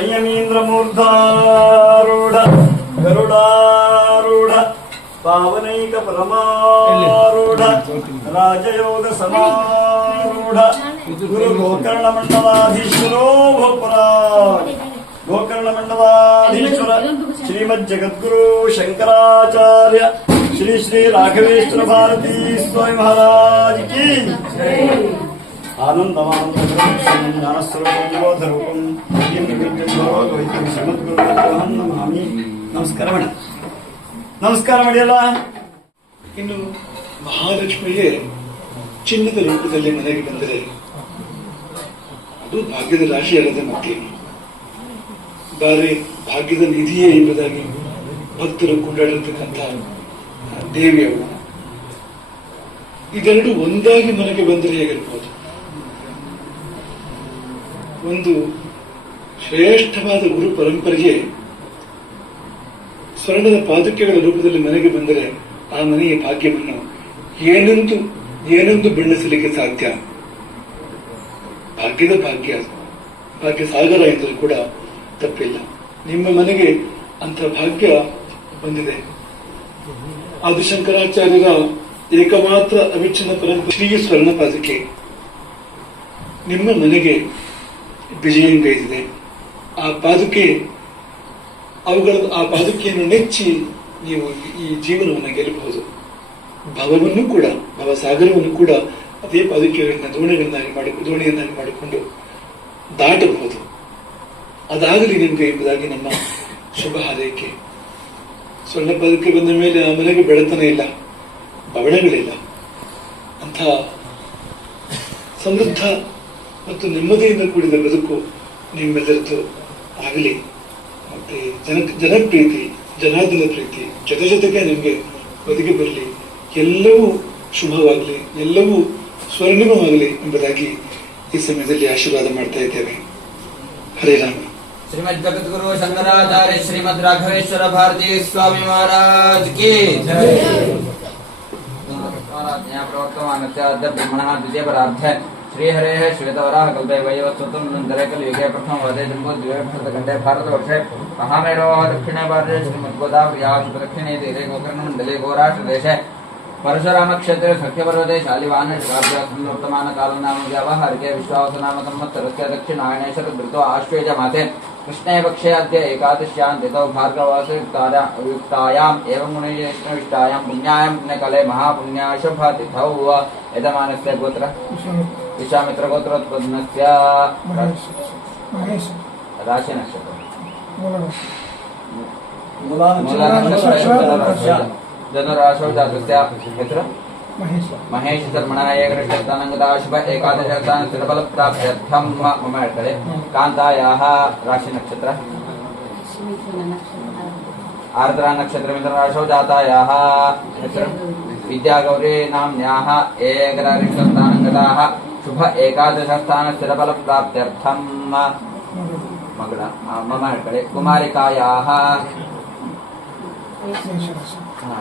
సంయమీంద్రమూర్ధారుడ గరుడారుడ పావనైక పరమారుడ రాజయోగ సమారుడ గురు గోకర్ణ మండలాధీశ్వరో భోపురా గోకర్ణ మండలాధీశ్వర శ్రీమద్ జగద్గురు శంకరాచార్య శ్రీ శ్రీ రాఘవేశ్వర భారతీ స్వామి మహారాజ్కి ఆనందమానందరూపం నమామి ನಮಸ್ಕಾರ ಮೇಡಮ್ ನಮಸ್ಕಾರ ಮೇಡಲ್ಲ ಇನ್ನು ಮಹಾಲಕ್ಷ್ಮಿಯೇ ಚಿನ್ನದ ರೂಪದಲ್ಲಿ ಮನೆಗೆ ಬಂದರೆ ಅದು ಭಾಗ್ಯದ ರಾಶಿ ಅಲ್ಲದೆ ಮತ್ತೇನು ಬಾರಿ ಭಾಗ್ಯದ ನಿಧಿಯೇ ಎಂಬುದಾಗಿ ಭಕ್ತರು ಕೊಂಡಾಡಿರ್ತಕ್ಕಂಥ ದೇವಿಯವು ಇದೆರಡು ಒಂದಾಗಿ ಮನೆಗೆ ಬಂದರೆ ಹೇಗಿರ್ಬೋದು ಒಂದು ಶ್ರೇಷ್ಠವಾದ ಗುರು ಪರಂಪರೆಗೆ ಸ್ವರ್ಣದ ಪಾದುಕೆಗಳ ರೂಪದಲ್ಲಿ ಮನೆಗೆ ಬಂದರೆ ಆ ಮನೆಯ ಭಾಗ್ಯವನ್ನು ಏನೆಂದು ಏನೆಂದು ಬಣ್ಣಿಸಲಿಕ್ಕೆ ಸಾಧ್ಯ? ಭಾಗ್ಯದ ಭಾಗ್ಯ ಭಾಗ್ಯ ಸಾಗರ ಎಂದರೂ ಕೂಡ ತಪ್ಪಿಲ್ಲ. ನಿಮ್ಮ ಮನೆಗೆ ಅಂತ ಭಾಗ್ಯ ಬಂದಿದೆ. ಆದಿಶಂಕರಾಚಾರ್ಯರ ಏಕಮಾತ್ರ ಅವಿಚ್ಛಿನ್ನ ಪರಂಪರೆ ಶ್ರೀ ಸ್ವರ್ಣ ಪಾದುಕೆ ನಿಮ್ಮ ಮನೆಗೆ ವಿಜಯಂಗೈದಿದೆ ಆ ಪಾದುಕೆ ಅವುಗಳ, ಆ ಪಾದುಕೆಯನ್ನು ನೆಚ್ಚಿ ನೀವು ಈ ಜೀವನವನ್ನು ಗೆಲ್ಲಬಹುದು. ಭವವನ್ನು ಕೂಡ, ಭವಸಾಗರವನ್ನು ಕೂಡ ಅದೇ ಪಾದುಕೆಗಳನ್ನ ದೋಣಿಗಳನ್ನಾಗಿ ಮಾಡಿ, ದೋಣಿಯನ್ನಾಗಿ ಮಾಡಿಕೊಂಡು ದಾಟಬಹುದು. ಅದಾಗಲಿ ನಿಮಗೆ ಎಂಬುದಾಗಿ ನಮ್ಮ ಶುಭ ಹಾರೈಕೆ. ಸೊಳ್ಳೆ ಪದಕ್ಕೆ ಬಂದ ಮೇಲೆ ಆ ಮನೆಗೆ ಬೆಳತನ ಇಲ್ಲ, ಬವಣಗಳಿಲ್ಲ. ಅಂತ ಸಮೃದ್ಧ ಮತ್ತು ನೆಮ್ಮದಿಯಿಂದ ಕೂಡಿದ ಬದುಕು ನಿಮ್ಮೆಲ್ಲರದ್ದು ಆಗಲಿ ಮತ್ತೆ ಜನ ಜನಪ್ರೀತಿ ಜನಾರ್ದನ ಪ್ರೀತಿ ಜೊತೆ ಜೊತೆಗೆ ನಿಮಗೆ ಬದುಕಿ ಬರಲಿ ಎಲ್ಲವೂ ಶುಭವಾಗಲಿ ಎಲ್ಲವೂ ಸ್ವರ್ಣಿಮವಾಗಲಿ ಎಂಬುದಾಗಿ ಈ ಸಮಯದಲ್ಲಿ ಆಶೀರ್ವಾದ ಮಾಡ್ತಾ ಇದ್ದೇವೆ ಹರೇ ರಾಮ श्रीमद जगत गुरु शंकराचार्य श्रीमद राघवेश्वर भारती स्वामी महाराज की प्रवर्तमानस्य अद्य ब्रह्मणः द्वितीय परार्थे श्रीहरेः श्वेतवराह कल्पे वैवत्सुतमनन्तरे कलियुगे प्रथमवदे जम्बूद्वीपे भारतवर्षे महामेरोः दक्षिणे भारते श्रीमद्गोदावर्याः दक्षिणे तीरे गोकर्णमण्डले गोराष्ट्रदेशे परशुराम क्षेत्रे सख्यपर्वते काल नाम व्यावहारिके विश्वास नाम संवत्सरस्य दक्षिणायनेश्वर ऋतो आश्वेज मासे कृष्णे पक्षे अद्य एकादश्यां तिथौ भार्गवासयुक्तायाम् एवं गुणविष्टायां पुण्यायां पुण्यकाले महापुण्याशुभतिथौ यजमानस्य गोत्र। विश्वामित्रगोत्रोत्पन्नस्य महेश। राशिनक्षत्रम्। मूलानक्षत्र धनुराशौ जातस्य यत्र महेश महेश शर्मणः एकनिष्ठस्थानङ्गता शुभ एकादशस्थान स्थिरफलप्राप्त्यर्थं मम कले कान्तायाः राशिनक्षत्र आर्द्रा नक्षत्रमित्रराशौ जातायाः विद्यागौरी नाम्न्याः एकनिष्ठस्थानङ्गताः शुभ एकादशस्थान स्थिरफलप्राप्त्यर्थं मगळ मम कुमारिकायाः। मेषराशि हा,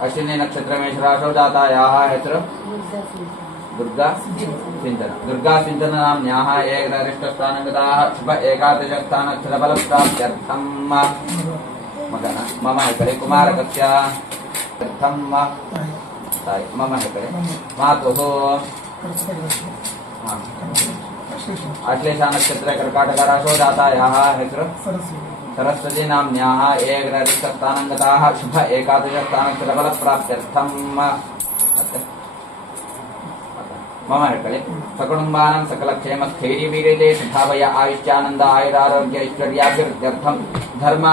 अश्विनी नक्षत्रमेषराशौ जातायाः यत्र दुर्गा सिञ्चन दुर्गा नाम्न्याः एकनिष्ठस्थानगताः शुभ मगन मम कुमारकस्य। मम मातुः। अश्लेष नक्षत्रे कर्काटकराशौ जातायाः यत्र सरस्वती सरस्वती नाम्न्याः एकनिष्ठस्थानगताः शुभ एकादशस्थानक्षरफलप्राप्त्यर्थं मम हेकळे सकुटुम्बानां सकलक्षेमस्थैर्यवीर्यते शुभावय आयुष्यानन्द आयुरारोग्य ऐश्वर्याभिवृद्ध्यर्थं धर्म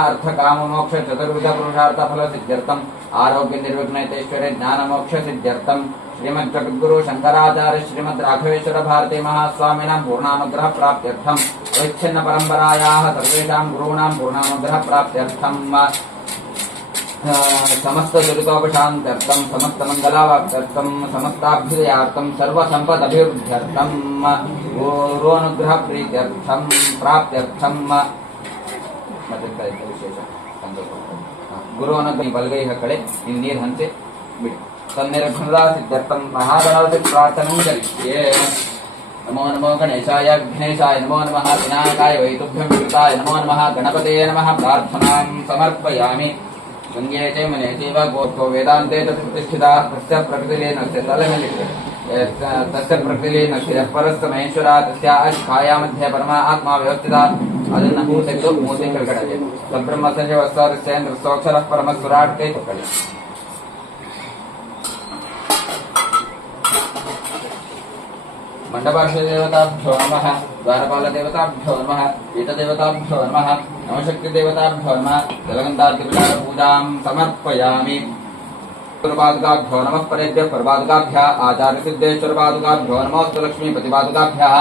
चतुर्विध पुरुषार्थ फल सिद्ध्यर्थम आरोग्य निर्विघ्नैश्वर्य ज्ञान मोक्ष सिद्ध्यर्थम श्रीमद जगद्गुरु शंकराचार्य श्रीमद राघवेश्वर भारती महास्वामिनां पूर्णानुग्रह प्राप्त्यर्थम अविच्छिन्न परम्परायाः सर्वेषां गुरूणां पूर्णानुग्रह प्राप्त्यर्थम समस्त दुरितोपशान्त्यर्थं समस्त मङ्गलावाप्त्यर्थं समस्ताभ्युदयार्थं सर्वसम्पदभिवृद्ध्यर्थं गुरोनुग्रह प्रीत्यर्थं प्राप्त्यर्थं ಮತ್ತೆ ಕಲಿತ ವಿಶೇಷ ಸಂಕಲ್ಪ ಗುರುವನ ಬಲಗೈ ಕಡೆ ಇನ್ನು ನೀರು ಹಂಚಿ ಬಿಡಿ तन्निरक्षणदासिद्ध्यर्थं महागणाधिप्रार्थनं नमो नमो गणेशाय विघ्नेशाय नमो नमः विनायकाय, वैतुभ्यं कृताय, नमो नमः गणपते नमः प्रार्थनां समर्पयामि। गङ्गे च मने चैव गोत्रो वेदान्ते च प्रतिष्ठिताः तस्य प्रकृतिलीनस्य तलमिलिते तस्य प्रकृतिलीनस्य परस्तमैश्वरा, तस्याः छायामध्ये परमा आत्मा व्यवस्थिता। ಅದನ್ನ ಮೂಸೆದ್ದು ಮೂಸೆ ಕೆಳಗಡೆ ಸಬ್ರಹ್ಮ ಸಂಜೆ ವಸ್ತಾರಸ್ಯ ಅಂದ್ರೆ ಸೋಕ್ಷರ ಪರಮ ಸುರಾಟ್ ಕೈ ಕೊಟ್ಟಳೆ मण्डपार्श्वदेवताभ्यो नम, द्वारपालदेवताभ्यो नम, पीठदेवताभ्यो नमः नवशक्तिदेवताभ्यो नमः जलगन्धादिपिलापूजां समर्पयामि। पादुकाभ्यो नमः परेभ्य परपादुकाभ्यः आचार्यसिद्धेश्वरपादुकाभ्यो नमोऽस्तुलक्ष्मीपतिपादुकाभ्यः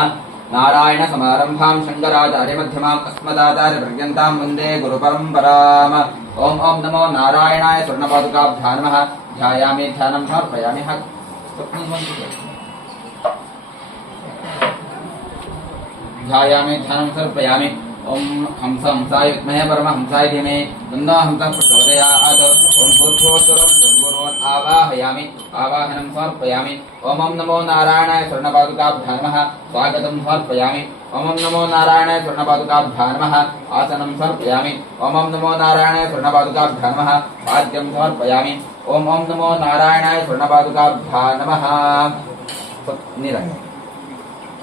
नारायणसमारम्भां शङ्कराचार्यमध्यमाम् अस्मदाचार्यपर्यन्तां वंदे गुरुपरम्पराम्। ॐ ॐ नमो नारायणाय स्वर्णपादुकाभ्या नमः, ध्यायामि, ध्यानं समर्पयामि। ध्यायामि, ध्यानं समर्पयामि। ॐ हंस हंसाय विद्महे परमहंसाय धीमहि तन्नो हंसः प्रचोदयात् ॐ भूर्भुवस्वरं सद्गुरून् आवाहयामि। आवाहनं समर्पयामि। ॐ नमो नारायणाय स्वर्णपादुकाभ्या नमः। स्वागतं समर्पयामि। ॐ नमो नारायणाय स्वर्णपादुकाभ्या नमः। आसनं समर्पयामि। ॐ नमो नारायणाय स्वर्णपादुकाभ्या नमः। पाद्यं समर्पयामि। ॐ नमो नारायणाय स्वर्णपादुकाभ्या नमः।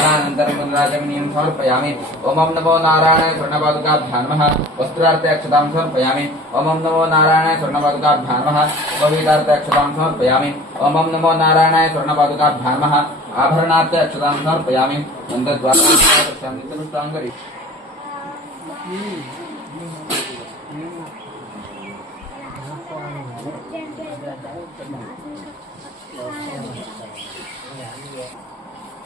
स्नानानन्तरं ओम नमो नारायणाय स्वर्णपादुकाभ्यां नमः वस्त्रार्थे अक्षतां समर्पयामि। ओम नमो नारायणाय स्वर्णपादुकाभ्यां नमः उपवीतार्थे ओम नमो नारायणाय स्वर्णपादुकाभ्यां नमः आभरणार्थे Yeah.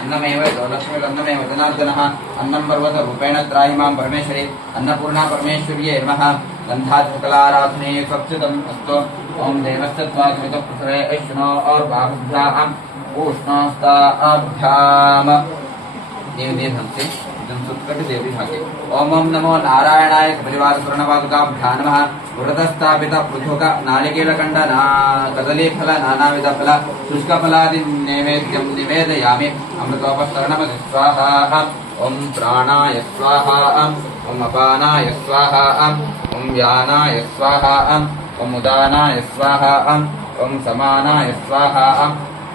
అన్నమేవ దౌలక్ష్మీరన్నమేవ జనార్దన. అన్నం పర్వత రూపేణ త్రాయిమాం పరమేశ్వరి. అన్నపూర్ణ పరమేశ్వర్యే నమ. గంధాత్మకలారాధనే సప్తుతం అస్తు. ఓం దేవస్తత్వాకృత పుత్రే అశ్నో ఔర్ బాభ్యాం ఊష్ణోస్తాభ్యామ దేవదేహంసి भागे ओम ओम नमो नारायणाय परिवार स्वर्णपादुकाभ्या नमः वृतस्थापित पृथुक नारिकेलकण्ड ना कदलीफल नानाविध फल शुष्कफलादि नैवेद्यं निवेदयामि। अमृतोपस्तरणमति स्वाहा। ॐ प्राणाय स्वाहा। ॐ अपानाय स्वाहा। ॐ व्यानाय स्वाहा। ॐ उदानाय स्वाहा। ॐ समानाय स्वाहा।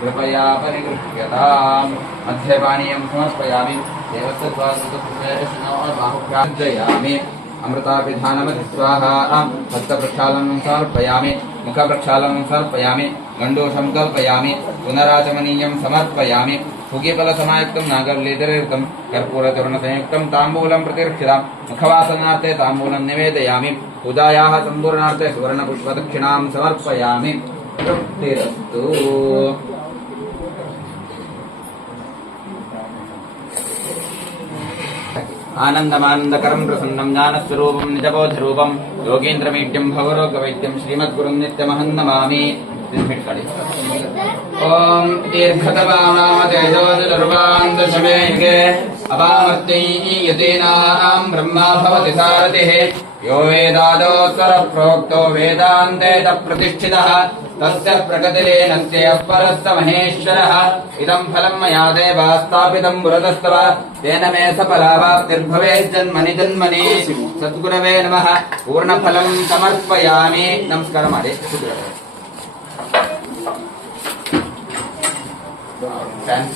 कृपया परिगृह्यताम्। मध्यपानीयं समर्पयामि। देवस्य बाहुभ्याजयामि अमृताभिधानमधि स्वाहा हस्तप्रक्षालनं समर्पयामि, मुखप्रक्षालनं समर्पयामि, गण्डूषं कल्पयामि, पुनराचमनीयं समर्पयामि, फुगीफलसमायुक्तं नागर्लीधरयुक्तं, कर्पूरचूर्णसंयुक्तं ताम्बूलं प्रतिरक्षितां, मुखवासनार्थे ताम्बूलं निवेदयामि पूजायाः सम्पूर्णार्थे सुवर्णपुष्पदक्षिणां समर्पयामि। तृप्तिरस्तु। ఆనందమానందకరం ప్రసన్నం జ్ఞానస్వరూపం నిజబోధరూపం యోగేంద్రమీడ్యం భవరోగవైద్యం శ్రీమద్గురుం నిత్యమహం నమామి ఓం దీర్ఘతవామాదేజోదర్వాంతశమే యుగే అపామర్తై యతీనాం బ్రహ్మా భవతి సారథిః यो वेदादोत्तरप्रोक्तो वेदान्ते तत्प्रतिष्ठितः तस्य प्रगतिरेनन्त्यपरस्य महेश्वरः इदम् फलम् मया देवास्तापितम् पुरतस्तव तेन मे सफलावाप्तिर्भवेज्जन्मनि जन्मनि सद्गुरवे नमः पूर्णफलम् समर्पयामि नमस्कारः मारे Thanks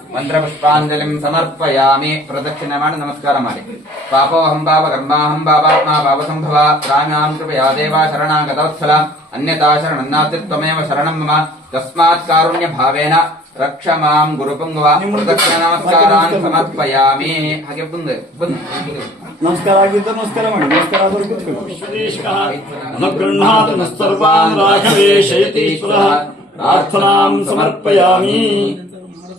ಮಂತ್ರಪುಷ್ಪಾಂಜಲಿಂ ಸಮರ್ಪಯಾಮಿ. ಪ್ರದಕ್ಷಿಣೆ ಮಾಡಿ ನಮಸ್ಕಾರ ಮಾಡಿ. ಪಾಪೋಹಂ ಪಾಪ ಕರ್ಮಾಹಂ ಪಾಪಾತ್ಮ ಪಾಪಸಂಭವ. ರಾಮ್ಯಾಂ ಕೃಪಯಾ ದೇವ ಶರಣಾಗತವತ್ಸಲ. ಅನ್ಯತಾ ಶರಣನ್ನಾತಿ ತ್ವಮೇವ ಶರಣಂ ಮಮ. ತಸ್ಮಾತ್ ಕಾರುಣ್ಯ ಭಾವೇನ. ರಕ್ಷ ಮಾಂ ಗುರುಪುಂಗವ ಪ್ರದಕ್ಷಿಣ ನಮಸ್ಕಾರಾನ್ ಸಮರ್ಪಯಾಮಿ. ಹಾಗೆ ಬಂದು ಬಂದು. ನಮಸ್ಕಾರ ಆಗಿದ್ದು ನಮಸ್ಕಾರ ಮಾಡಿ. ನಮಸ್ಕಾರ ಆದರೂ ಕೂತ್ಕೊಳ್ಳಿ. ಅನುಗೃಹಾತ್ ಸರ್ವಾನ್ ರಾಘವೇಶಯತೀಶ್ವರಃ. ಪ್ರಾರ್ಥನಾಂ ಸಮರ್ಪಯಾಮಿ.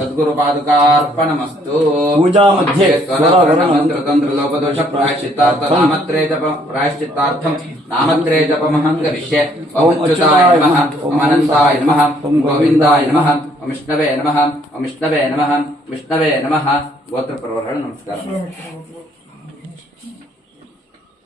सद्गुरुपादुकार्पणमस्तु पूजा मध्ये स्वरवर्णमन्त्रतन्त्रलोपदोषप्रायश्चित्तार्थनामत्रे जप प्रायश्चित्तार्थम् नामत्रे जपमहं करिष्ये नमः ॐ अनन्ताय नमः ॐ गोविन्दाय नमः ॐ विष्णवे नमः ॐ विष्णवे नमः विष्णवे नमः। गोत्रप्रवहण नमस्कारः।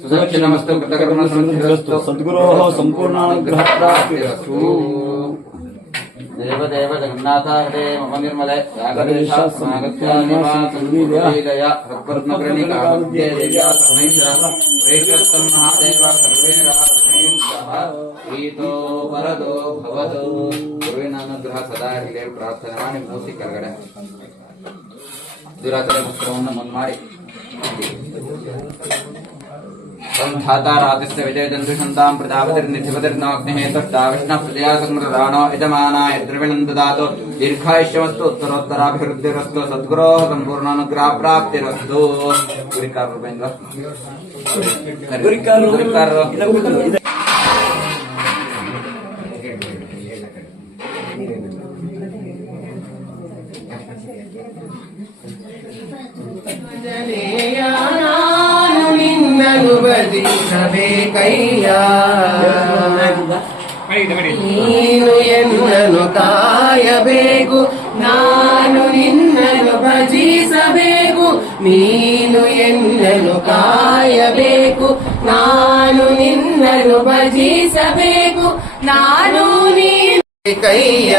ಅತಃ ಶಾಂತಿಂ ಪ್ರಯಚ್ಛಮೇ ತುಳಸಿ ಮೇಲೆ ನೀರು ಕೃತ ಪೂಜಾ ಸಂಪೂರ್ಣ ಫಲಾಪ್ತಿರ್ಥಂ ಯಾವಚ್ಚಿಕ್ಯಮಃ ಸಂಪ್ರದಯ ಶ್ರೀಯೈ ನಮಃ ಹಾ ತ- ಸುದಕ್ಷಿಣಮಸ್ತು ಕೃತಕರ್ಮ ಸಂಧಿರಸ್ತು ಸದ್ಗುರೋಃ ಸಂಪೂರ್ಣಾನುಗ್ರಹ ಪ್ರಾಪ್ತಿರಸ್ತು. देवदेव जगन्नाथाहरे मम निर्मले यागदेशासनागत्यानिवासन्निलय हृत्पर्णकृणिकामध्ये देव्या सर्वैश्वरः वैश्वस्तम् महादेव सर्वे रामैश्वरः प्रीतो वरदो भवतु ಗುರುವಿನಾನುಗ್ರಹ ಸದಾ ಇರಲಿ ಪ್ರಾರ್ಥನೆ ಮಾಡಿ ಮೂಸಿ ಕೆಳಗಡೆ ದುರಾಚಾರ ವಸ್ತ್ರವನ್ನು ಮುಂದ್ ಮಾಡಿ संधाता रातिस्य विजयजन्तुषन्तां प्रजापतिर्निधिपतिर्नोऽग्निहेतुष्टाविष्णः संकृताणो यजमानाय द्रविणम् ददातु दीर्घायुष्यमस्तु उत्तरोत्तराभिवृद्धिरस्तु सद्गुरोः सम्पूर्णानुग्रहप्राप्तिरस्तु गुरिकार् रूपेन्द्र Thank you. ನಿನ್ನನು ಕೈಯ ನೀನು ಎನ್ನನು ಕಾಯಬೇಕು, ನಾನು ನಿನ್ನನು ಭಜಿಸಬೇಕು. ನೀನು ಎನ್ನನು ಕಾಯಬೇಕು, ನಾನು ನಿನ್ನನು ಭಜಿಸಬೇಕು. ನಾನು ನೀನು ಕೈಯ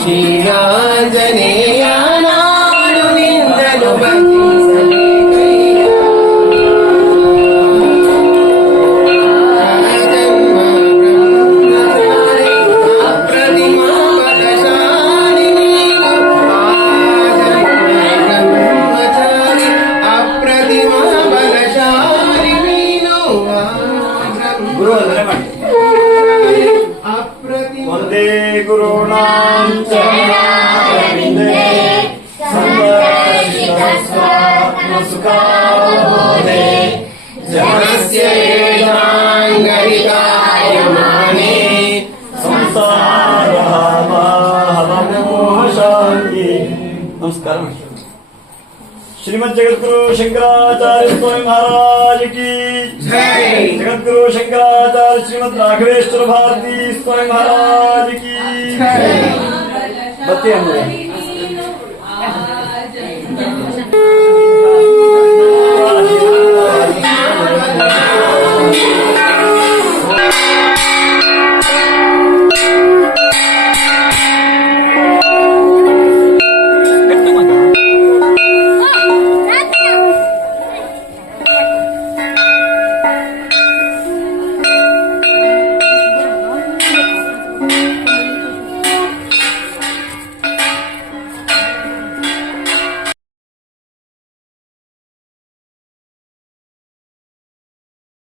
ಶ್ರೀರಾಜನೇಯ, ನಾನು ನಿನ್ನನು ಭಜಿಸಬೇಕಯ್ಯ सुखावबोधे जनस्य येनाङ्गरिकायमाने श्रीमद शंकराचार्य स्वामी महाराज की। जगद्गुरु शंकराचार्य श्रीमद राघवेश्वर भारती स्वामी महाराज की बच्चे